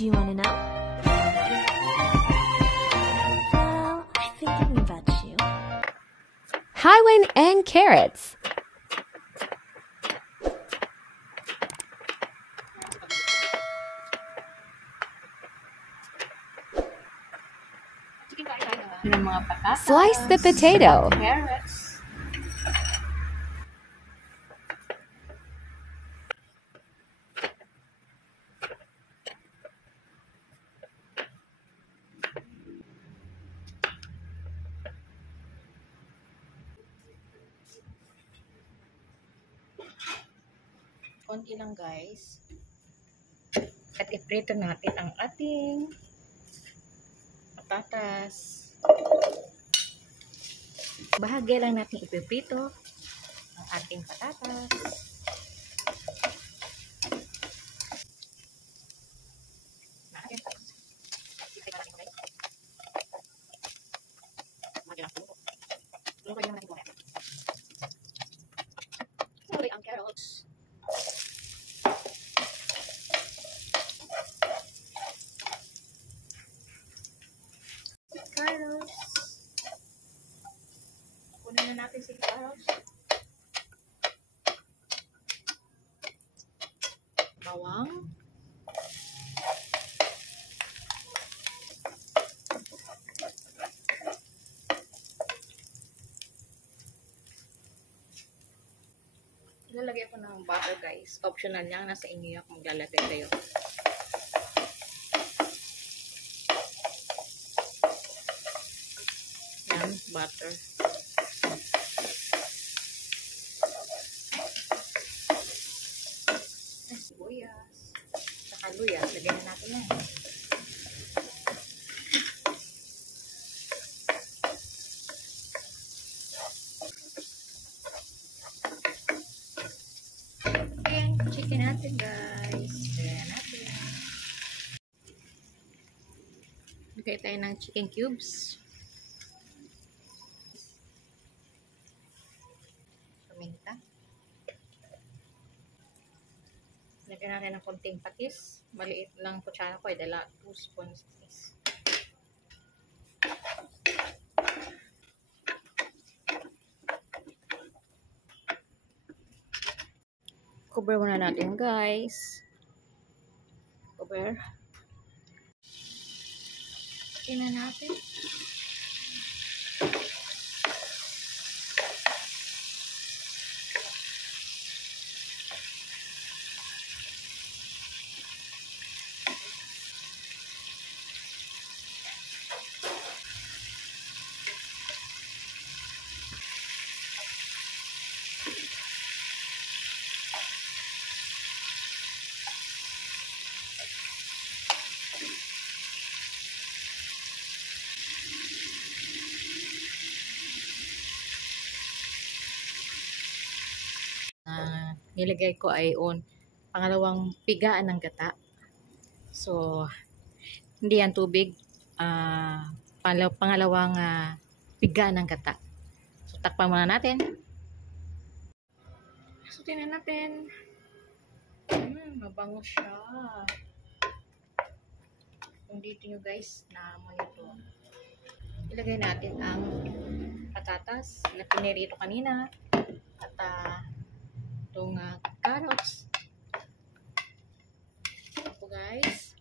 Do you want to know? Well, I think I can bet you. Highland and carrots. Slice the potato. Carrots. Konti lang guys. At iprito natin ang ating patatas. Bahagi lang natin ipiprito ang ating patatas. Ang carrots. Carrots. Kunin na natin si carrots. Bawang. Ilalagay ko ng butter guys. Optional lang. Nasa inyo yung maglalagay kayo. Yan, butter. Sibuyas. Saka luya. Lagyan na natin yan. Ayan, chicken natin guys. Lagyan natin. Lagay tayo ng chicken cubes. Paminta. Lagyan natin ng konting patis. Maliit lang kutsara ko. Dala 2 spoons patis. Cover muna natin guys. Cover. Tingnan natin. Nilagay ko ay pangalawang pigaan ng gata. So, hindi yan tubig. Pangalawang pigaan ng gata. So, takpan muna natin. So, tingnan natin. Mabango siya. Kung dito nyo guys, naamoy ito. Ilagay natin ang patatas na pinirito kanina. At itong carrots. Ito guys.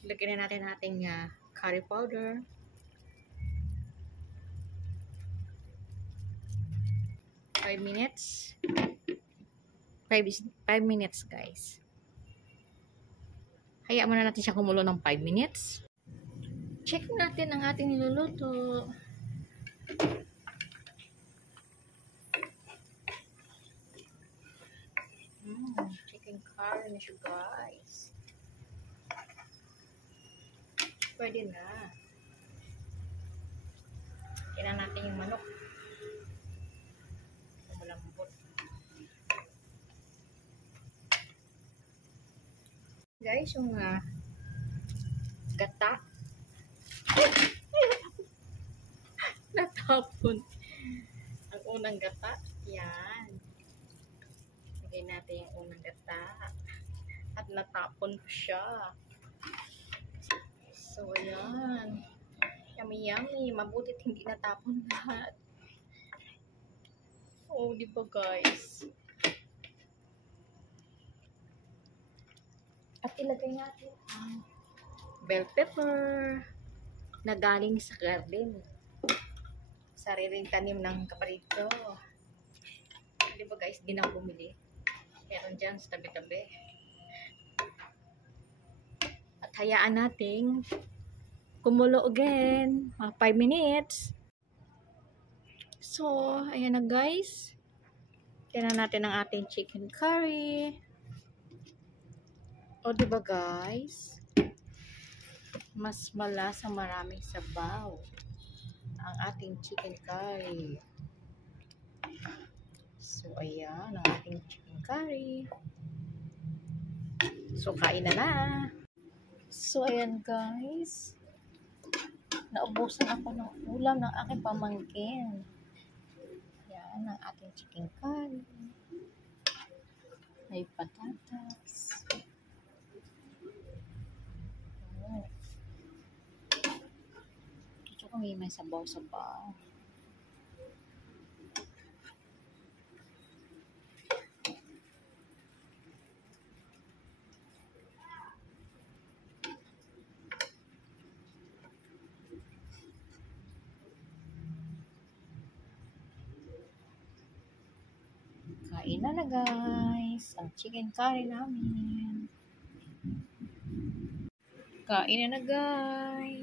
Ilagay na natin ating curry powder. Five minutes. 5 minutes guys. Hayaan muna natin siya kumulo ng 5 minutes. Check natin ang ating niluluto. Chicken curry na siya guys. Pwede na. Kailangan natin yung manok. Malambot. Guys, yung gata. Natapon. Ang unang gata. Yan. Lagay natin yung unang gata. At natapon pa siya. So, ayan. Yummy, yummy. Mabutit hindi natapon lahat. Oh, di ba guys? At ilagay natin ang bell pepper na galing sa garden. Sariling tanim ng kapatid ko. Di ba guys, di na ako bumili. Meron dyan sa tabi-tabi. At hayaan nating kumulo again. Mga 5 minutes. So, ayan na guys. Tingnan natin ang ating chicken curry. O, diba guys? Mas malasa, maraming sabaw ang ating chicken curry. So, ayan ang ating chicken curry. So, kain na. So, ayan guys. Naubusan ako ng ulam ng aking pamangkin. Yan ang ating chicken curry. May patatas. Ito kami may sabaw-sabaw. Kain na guys. Ang chicken curry namin. Kain na guys.